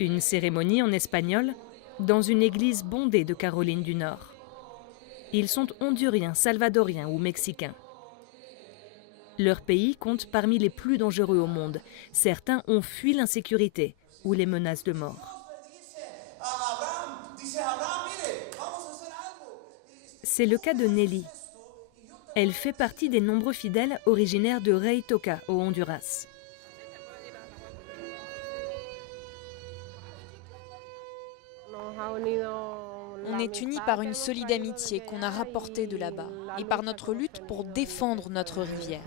Une cérémonie en espagnol dans une église bondée de Caroline du Nord. Ils sont honduriens, salvadoriens ou mexicains. Leur pays compte parmi les plus dangereux au monde. Certains ont fui l'insécurité ou les menaces de mort. C'est le cas de Nelly. Elle fait partie des nombreux fidèles originaires de Rey Toca, au Honduras. On est unis par une solide amitié qu'on a rapportée de là-bas et par notre lutte pour défendre notre rivière.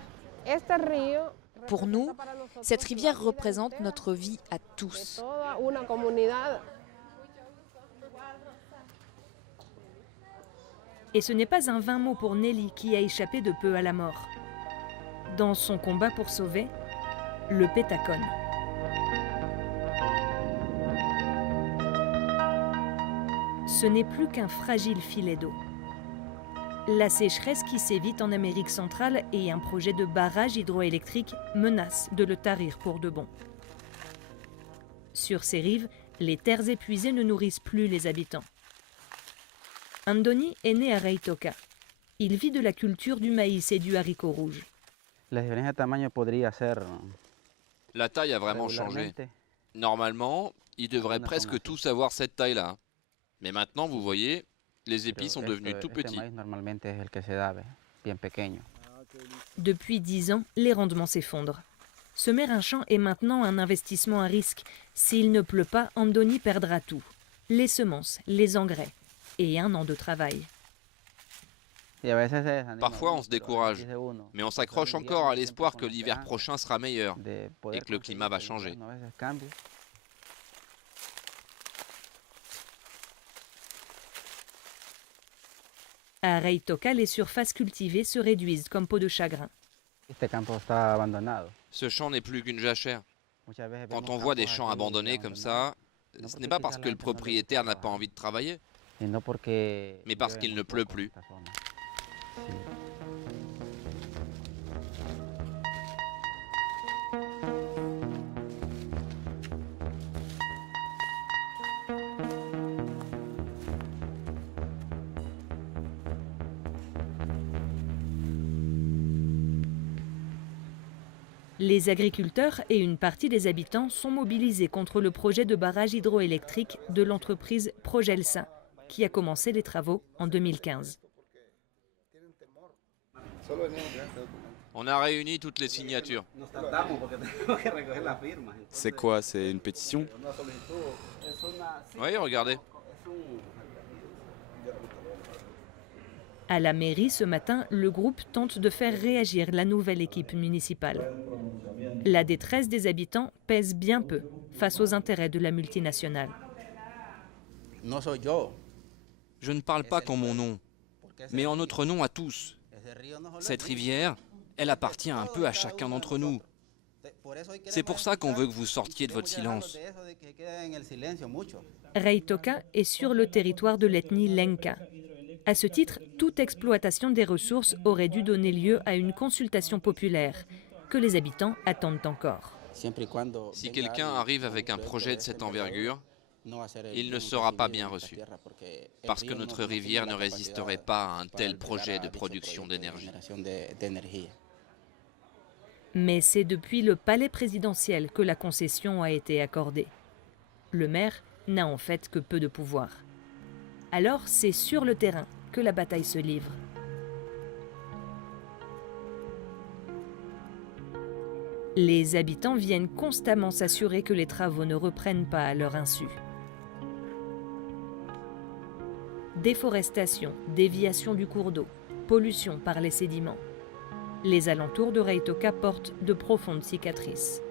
Pour nous, cette rivière représente notre vie à tous. Et ce n'est pas un vain mot pour Nelly qui a échappé de peu à la mort. Dans son combat pour sauver le Petacón. Ce n'est plus qu'un fragile filet d'eau. La sécheresse qui sévit en Amérique centrale et un projet de barrage hydroélectrique menacent de le tarir pour de bon. Sur ces rives, les terres épuisées ne nourrissent plus les habitants. Andoni est né à Rey Toca. Il vit de la culture du maïs et du haricot rouge. La taille a vraiment changé. Normalement, ils devraient presque tous avoir cette taille-là. Mais maintenant, vous voyez, les épis sont devenus tout petits. Depuis 10 ans, les rendements s'effondrent. Semer un champ est maintenant un investissement à risque. S'il ne pleut pas, Andoni perdra tout. Les semences, les engrais et un an de travail. Parfois, on se décourage, mais on s'accroche encore à l'espoir que l'hiver prochain sera meilleur et que le climat va changer. À Rey Toca, les surfaces cultivées se réduisent comme peau de chagrin. Ce champ n'est plus qu'une jachère. Quand on voit des champs abandonnés comme ça, ce n'est pas parce que le propriétaire n'a pas envie de travailler, mais parce qu'il ne pleut plus. Les agriculteurs et une partie des habitants sont mobilisés contre le projet de barrage hydroélectrique de l'entreprise Progelsa, qui a commencé les travaux en 2015. On a réuni toutes les signatures. C'est quoi? C'est une pétition? Oui, regardez. À la mairie, ce matin, le groupe tente de faire réagir la nouvelle équipe municipale. La détresse des habitants pèse bien peu face aux intérêts de la multinationale. Je ne parle pas qu'en mon nom, mais en notre nom à tous. Cette rivière, elle appartient un peu à chacun d'entre nous. C'est pour ça qu'on veut que vous sortiez de votre silence. Rey Toca est sur le territoire de l'ethnie Lenca. À ce titre, toute exploitation des ressources aurait dû donner lieu à une consultation populaire, que les habitants attendent encore. Si quelqu'un arrive avec un projet de cette envergure, il ne sera pas bien reçu, parce que notre rivière ne résisterait pas à un tel projet de production d'énergie. Mais c'est depuis le palais présidentiel que la concession a été accordée. Le maire n'a en fait que peu de pouvoir. Alors c'est sur le terrain que la bataille se livre. Les habitants viennent constamment s'assurer que les travaux ne reprennent pas à leur insu. Déforestation, déviation du cours d'eau, pollution par les sédiments. Les alentours de Rey Toca portent de profondes cicatrices.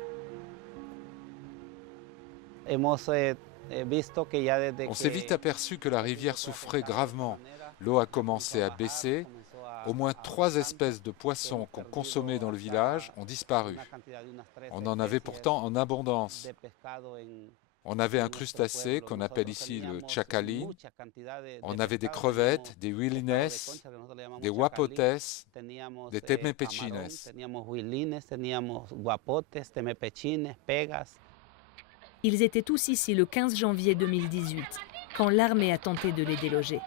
On s'est vite aperçu que la rivière souffrait gravement. L'eau a commencé à baisser. Au moins 3 espèces de poissons qu'on consommait dans le village ont disparu. On en avait pourtant en abondance. On avait un crustacé qu'on appelle ici le chacalí. On avait des crevettes, des huilines, des huapotes, des temepechines. Ils étaient tous ici le 15 janvier 2018, quand l'armée a tenté de les déloger.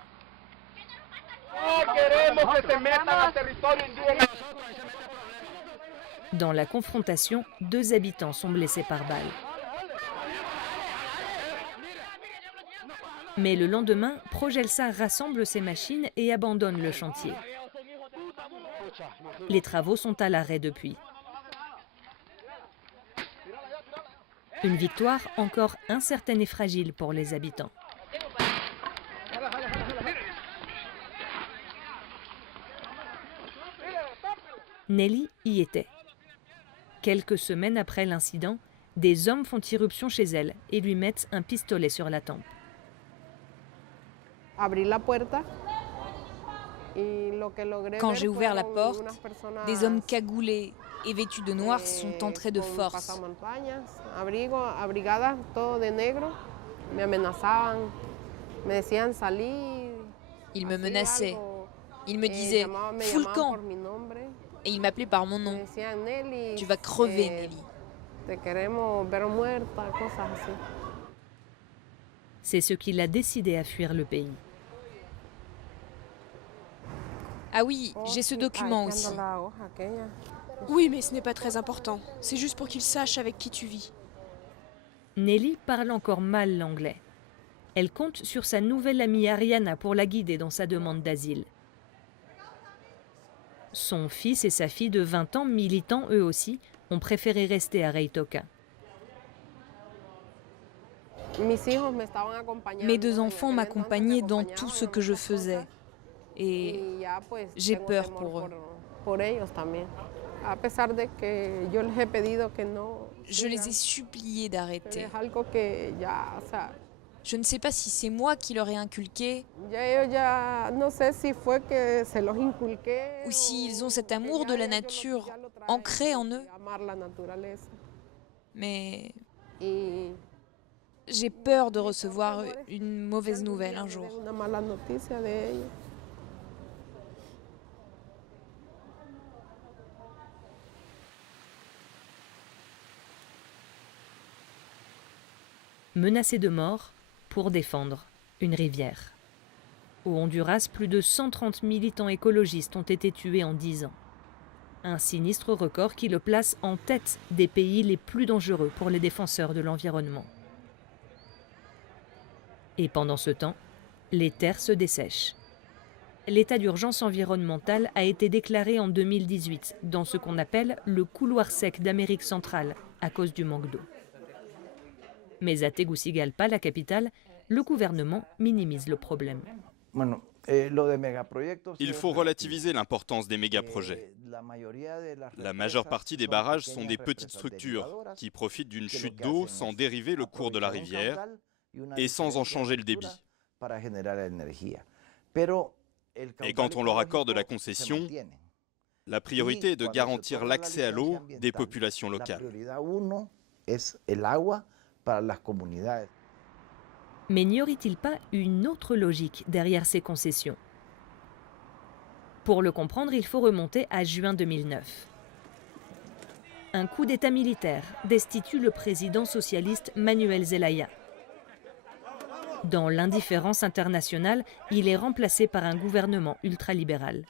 Dans la confrontation, 2 habitants sont blessés par balle. Mais le lendemain, Progelsa rassemble ses machines et abandonne le chantier. Les travaux sont à l'arrêt depuis. Une victoire encore incertaine et fragile pour les habitants. Nelly y était. Quelques semaines après l'incident, des hommes font irruption chez elle et lui mettent un pistolet sur la tempe. Quand j'ai ouvert la porte, des hommes cagoulés et vêtus de noir sont entrés de force. Ils me menaçaient. Ils me disaient « Fous le camp !» et ils m'appelaient par mon nom. « Tu vas crever, Nelly !» C'est ce qui l'a décidé à fuir le pays. Ah oui, j'ai ce document aussi. Oui, mais ce n'est pas très important. C'est juste pour qu'ils sachent avec qui tu vis. Nelly parle encore mal l'anglais. Elle compte sur sa nouvelle amie Ariana pour la guider dans sa demande d'asile. Son fils et sa fille de 20 ans, militants eux aussi, ont préféré rester à Reitoca. Mes 2 enfants m'accompagnaient dans tout ce que je faisais. Et j'ai peur pour eux. Je les ai suppliés d'arrêter. Je ne sais pas si c'est moi qui leur ai inculqué ou s'ils ont cet amour de la nature ancré en eux. Mais j'ai peur de recevoir une mauvaise nouvelle un jour. Menacés de mort pour défendre une rivière. Au Honduras, plus de 130 militants écologistes ont été tués en 10 ans. Un sinistre record qui le place en tête des pays les plus dangereux pour les défenseurs de l'environnement. Et pendant ce temps, les terres se dessèchent. L'état d'urgence environnementale a été déclaré en 2018 dans ce qu'on appelle le couloir sec d'Amérique centrale à cause du manque d'eau. Mais à Tegucigalpa, la capitale, le gouvernement minimise le problème. Il faut relativiser l'importance des méga-projets. La majeure partie des barrages sont des petites structures qui profitent d'une chute d'eau sans dériver le cours de la rivière et sans en changer le débit. Et quand on leur accorde la concession, la priorité est de garantir l'accès à l'eau des populations locales. Mais n'y aurait-il pas une autre logique derrière ces concessions? Pour le comprendre, il faut remonter à juin 2009. Un coup d'État militaire destitue le président socialiste Manuel Zelaya. Dans l'indifférence internationale, il est remplacé par un gouvernement ultralibéral.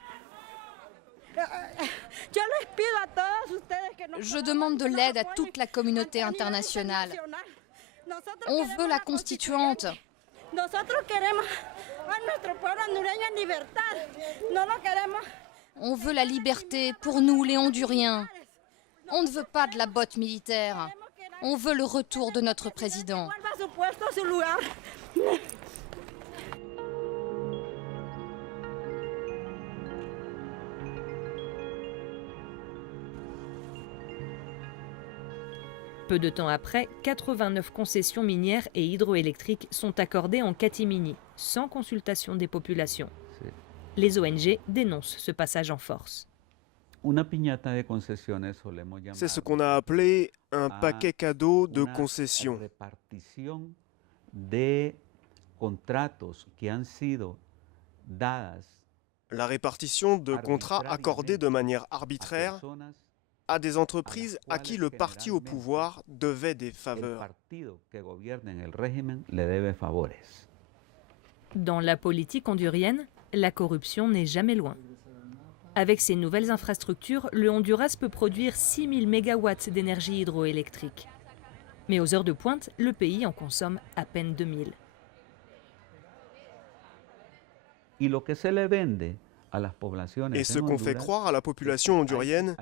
Je demande de l'aide à toute la communauté internationale. On veut la constituante. On veut la liberté pour nous, les Honduriens. On ne veut pas de la botte militaire. On veut le retour de notre président. Peu de temps après, 89 concessions minières et hydroélectriques sont accordées en catimini, sans consultation des populations. Les ONG dénoncent ce passage en force. C'est ce qu'on a appelé un paquet cadeau de concessions. La répartition de contrats accordés de manière arbitraire à des entreprises à qui le parti au pouvoir devait des faveurs. Dans la politique hondurienne, la corruption n'est jamais loin. Avec ces nouvelles infrastructures, le Honduras peut produire 6000 mégawatts d'énergie hydroélectrique. Mais aux heures de pointe, le pays en consomme à peine 2000. Et ce qu'on fait croire à la population hondurienne,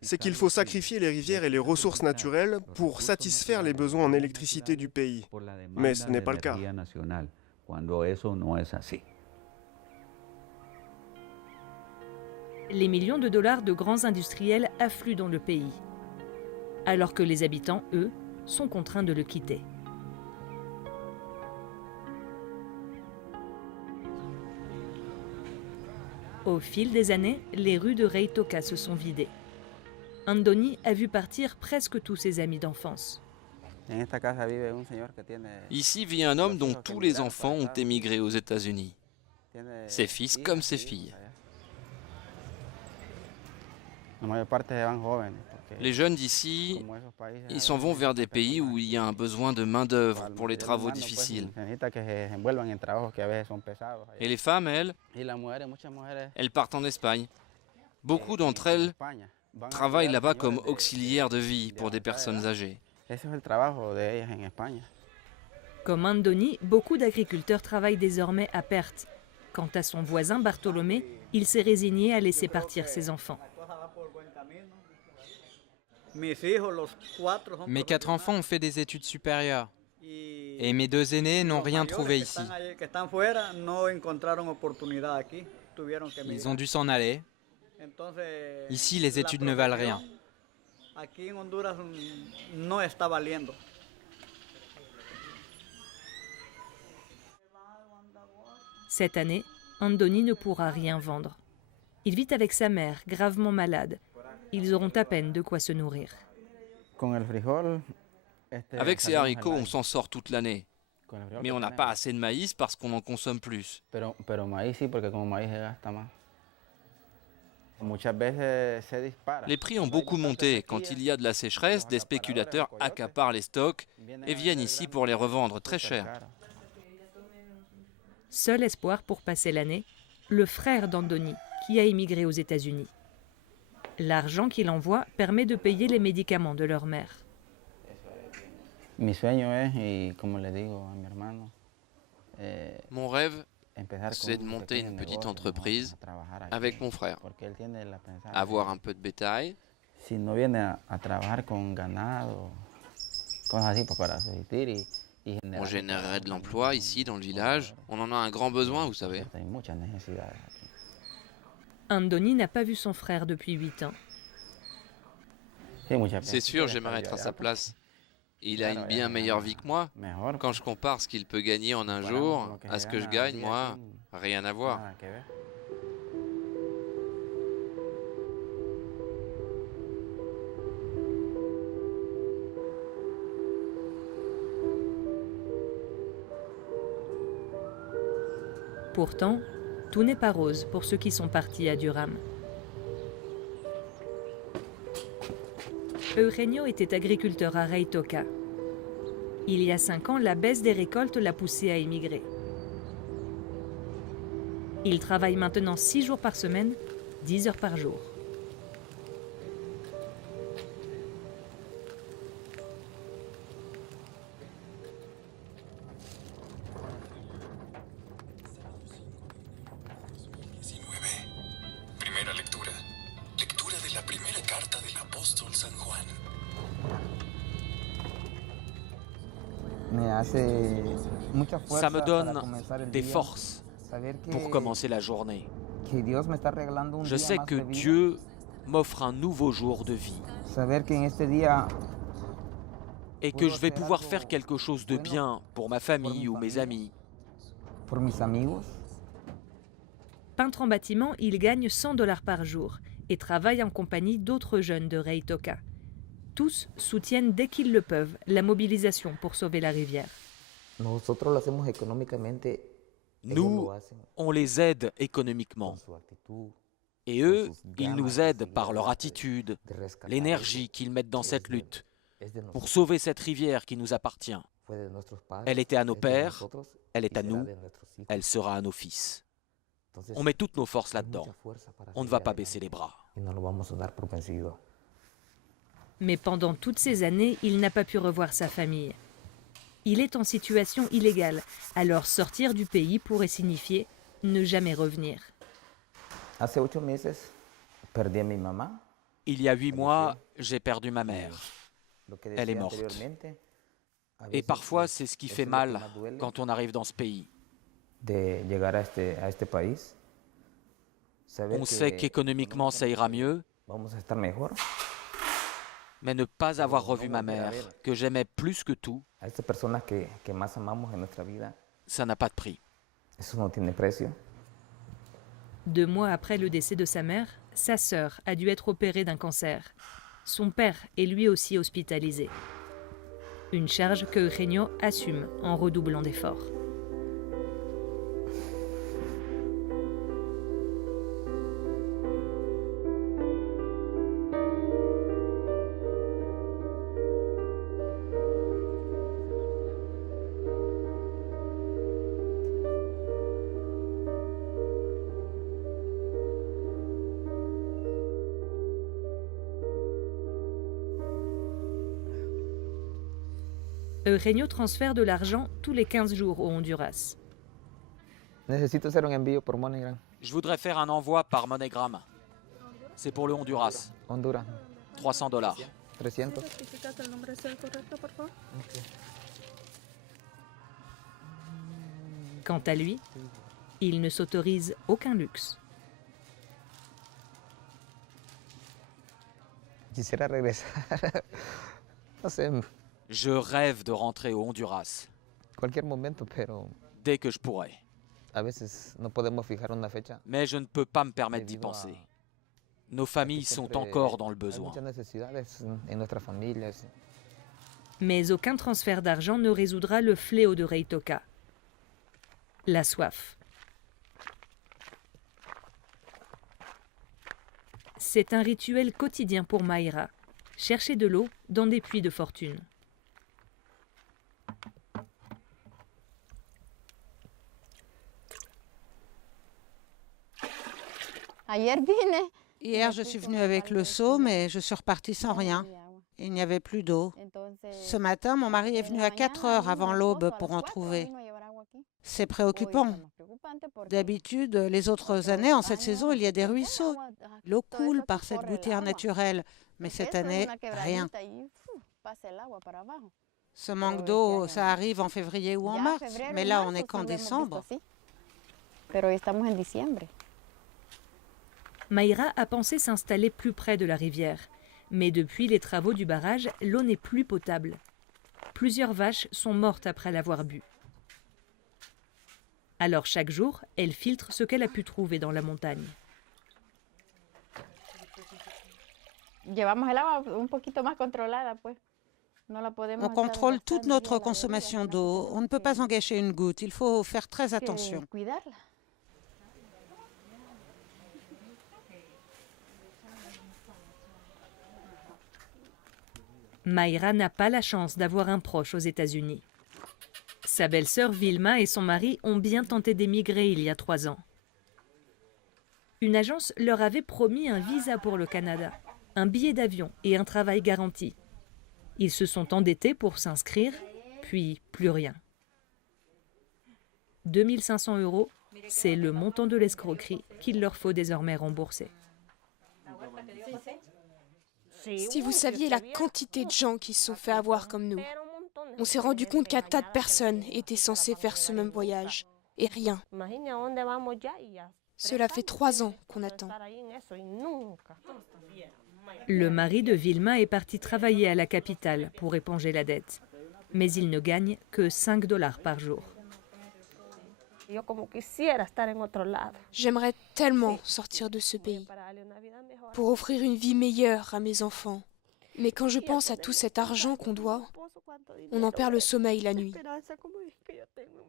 c'est qu'il faut sacrifier les rivières et les ressources naturelles pour satisfaire les besoins en électricité du pays. Mais ce n'est pas le cas. Les millions de dollars de grands industriels affluent dans le pays, alors que les habitants, eux, sont contraints de le quitter. Au fil des années, les rues de Reitoca se sont vidées. Andoni a vu partir presque tous ses amis d'enfance. Ici vit un homme dont tous les enfants ont émigré aux États-Unis. Ses fils comme ses filles. Les jeunes d'ici, ils s'en vont vers des pays où il y a un besoin de main-d'œuvre pour les travaux difficiles. Et les femmes, elles partent en Espagne. Beaucoup d'entre elles travaillent là-bas comme auxiliaires de vie pour des personnes âgées. Comme Andoni, beaucoup d'agriculteurs travaillent désormais à perte. Quant à son voisin Bartolomé, il s'est résigné à laisser partir ses enfants. Mes 4 enfants ont fait des études supérieures et mes 2 aînés n'ont rien trouvé ici. Ils ont dû s'en aller. Ici, les études ne valent rien. Cette année, Andoni ne pourra rien vendre. Il vit avec sa mère, gravement malade. Ils auront à peine de quoi se nourrir. Avec ces haricots, on s'en sort toute l'année. Mais on n'a pas assez de maïs parce qu'on en consomme plus. Les prix ont beaucoup monté. Quand il y a de la sécheresse, des spéculateurs accaparent les stocks et viennent ici pour les revendre très cher. Seul espoir pour passer l'année, le frère d'Andoni, qui a émigré aux États-Unis. L'argent qu'il envoie permet de payer les médicaments de leur mère. Mon rêve, c'est de monter une petite entreprise avec mon frère, avoir un peu de bétail, on générerait de l'emploi ici dans le village, on en a un grand besoin, vous savez. Andoni n'a pas vu son frère depuis 8 ans. C'est sûr, j'aimerais être à sa place. Il a une bien meilleure vie que moi. Quand je compare ce qu'il peut gagner en un jour à ce que je gagne, moi, rien à voir. Pourtant, tout n'est pas rose pour ceux qui sont partis à Durham. Eugenio était agriculteur à Reitoca. Il y a 5 ans, la baisse des récoltes l'a poussé à émigrer. Il travaille maintenant 6 jours par semaine, 10 heures par jour. Ça me donne des forces pour commencer la journée. Je sais que Dieu m'offre un nouveau jour de vie et que je vais pouvoir faire quelque chose de bien pour ma famille ou mes amis. Peintre en bâtiment, il gagne $100 par jour et travaille en compagnie d'autres jeunes de Reitoca. Tous soutiennent dès qu'ils le peuvent la mobilisation pour sauver la rivière. Nous, on les aide économiquement Et eux, ils nous aident par leur attitude, l'énergie qu'ils mettent dans cette lutte, pour sauver cette rivière qui nous appartient. Elle était à nos pères, elle est à nous, elle sera à nos fils. On met toutes nos forces là-dedans. On ne va pas baisser les bras. Mais pendant toutes ces années, il n'a pas pu revoir sa famille. Il est en situation illégale, alors sortir du pays pourrait signifier ne jamais revenir. Il y a 8 mois, j'ai perdu ma mère. Elle est morte. Et parfois, c'est ce qui fait mal quand on arrive dans ce pays. On sait qu'économiquement, ça ira mieux, mais ne pas avoir revu ma mère, que j'aimais plus que tout, ça n'a pas de prix. 2 mois après le décès de sa mère, sa sœur a dû être opérée d'un cancer. Son père est lui aussi hospitalisé. Une charge que Eugenio assume en redoublant d'efforts. Eugenio transfère de l'argent tous les 15 jours au Honduras. Je voudrais faire un envoi par MoneyGram. C'est pour le Honduras. 300 $. Quant à lui, il ne s'autorise aucun luxe. Je rêve de rentrer au Honduras. Dès que je pourrai. Mais je ne peux pas me permettre d'y penser. Nos familles sont encore dans le besoin. Mais aucun transfert d'argent ne résoudra le fléau de Rei Toca. La soif. C'est un rituel quotidien pour Mayra. Chercher de l'eau dans des puits de fortune. Hier, je suis venue avec le seau, mais je suis repartie sans rien. Il n'y avait plus d'eau. Ce matin, mon mari est venu à 4 heures avant l'aube pour en trouver. C'est préoccupant. D'habitude, les autres années, en cette saison, il y a des ruisseaux. L'eau coule par cette gouttière naturelle, mais cette année, rien. Ce manque d'eau, ça arrive en février ou en mars, mais là, on n'est qu'en décembre. Mayra a pensé s'installer plus près de la rivière. Mais depuis les travaux du barrage, l'eau n'est plus potable. Plusieurs vaches sont mortes après l'avoir bu. Alors chaque jour, elle filtre ce qu'elle a pu trouver dans la montagne. On contrôle toute notre consommation d'eau. On ne peut pas en gâcher une goutte. Il faut faire très attention. Mayra n'a pas la chance d'avoir un proche aux États-Unis. Sa belle-sœur Vilma et son mari ont bien tenté d'émigrer il y a 3 ans. Une agence leur avait promis un visa pour le Canada, un billet d'avion et un travail garanti. Ils se sont endettés pour s'inscrire, puis plus rien. 2 500 €, c'est le montant de l'escroquerie qu'il leur faut désormais rembourser. Si vous saviez la quantité de gens qui se sont fait avoir comme nous. On s'est rendu compte qu'un tas de personnes étaient censées faire ce même voyage. Et rien. Cela fait 3 ans qu'on attend. Le mari de Vilma est parti travailler à la capitale pour éponger la dette. Mais il ne gagne que 5 $ par jour. J'aimerais tellement sortir de ce pays pour offrir une vie meilleure à mes enfants. Mais quand je pense à tout cet argent qu'on doit, on en perd le sommeil la nuit.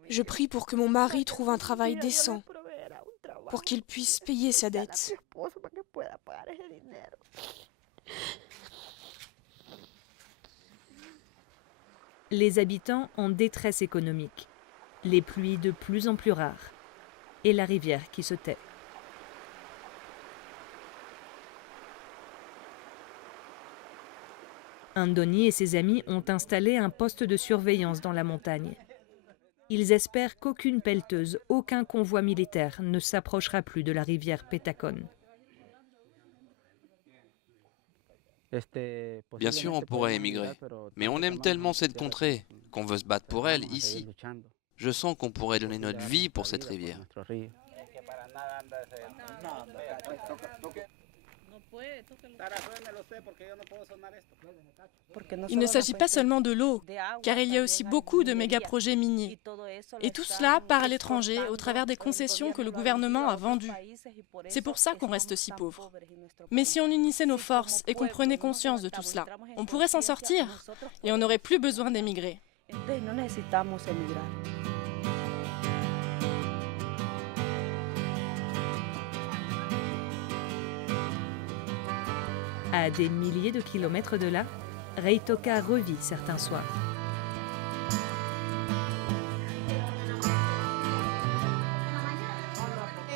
Je prie pour que mon mari trouve un travail décent, pour qu'il puisse payer sa dette. les habitants en détresse économique, les pluies de plus en plus rares et la rivière qui se tait. Andoni et ses amis ont installé un poste de surveillance dans la montagne. Ils espèrent qu'aucune pelleteuse, aucun convoi militaire ne s'approchera plus de la rivière Petacón. Bien sûr, on pourrait émigrer, mais on aime tellement cette contrée qu'on veut se battre pour elle ici. Je sens qu'on pourrait donner notre vie pour cette rivière. Il ne s'agit pas seulement de l'eau, car il y a aussi beaucoup de méga-projets miniers. Et tout cela part à l'étranger au travers des concessions que le gouvernement a vendues. C'est pour ça qu'on reste si pauvre. Mais si on unissait nos forces et qu'on prenait conscience de tout cela, on pourrait s'en sortir et on n'aurait plus besoin d'émigrer. À des milliers de kilomètres de là, Reitoka revit certains soirs.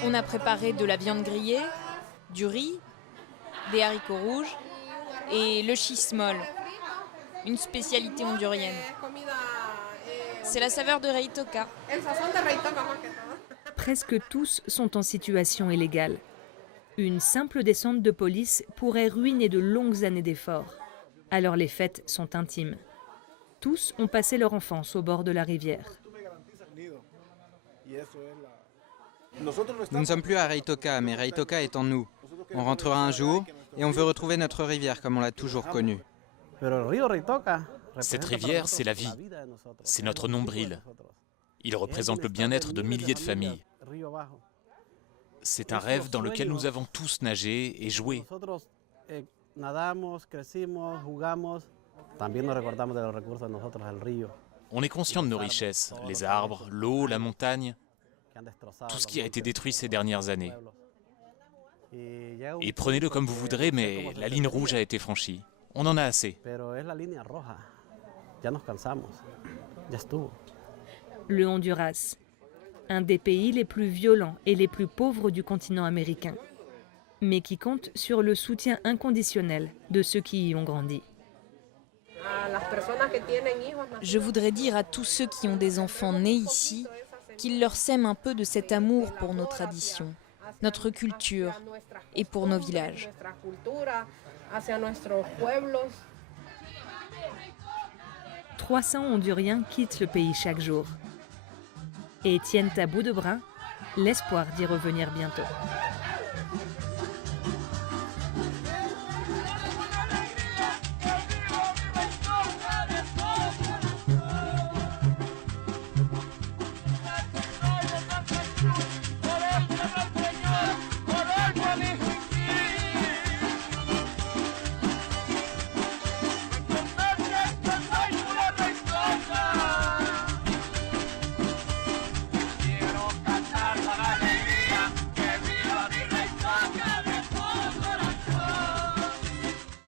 On a préparé de la viande grillée, du riz, des haricots rouges et le chismol, une spécialité hondurienne. C'est la saveur de Reitoka. Presque tous sont en situation illégale. Une simple descente de police pourrait ruiner de longues années d'efforts. Alors les fêtes sont intimes. Tous ont passé leur enfance au bord de la rivière. Nous ne sommes plus à Reitoka, mais Reitoka est en nous. On rentrera un jour et on veut retrouver notre rivière comme on l'a toujours connue. Cette rivière, c'est la vie. C'est notre nombril. Il représente le bien-être de milliers de familles. C'est un rêve dans lequel nous avons tous nagé et joué. On est conscient de nos richesses, les arbres, l'eau, la montagne, tout ce qui a été détruit ces dernières années. Et prenez-le comme vous voudrez, mais la ligne rouge a été franchie. On en a assez. Le Honduras, un des pays les plus violents et les plus pauvres du continent américain, mais qui compte sur le soutien inconditionnel de ceux qui y ont grandi. Je voudrais dire à tous ceux qui ont des enfants nés ici qu'ils leur sèment un peu de cet amour pour nos traditions, notre culture et pour nos villages. 300 Honduriens quittent le pays chaque jour et tiennent à bout de bras l'espoir d'y revenir bientôt.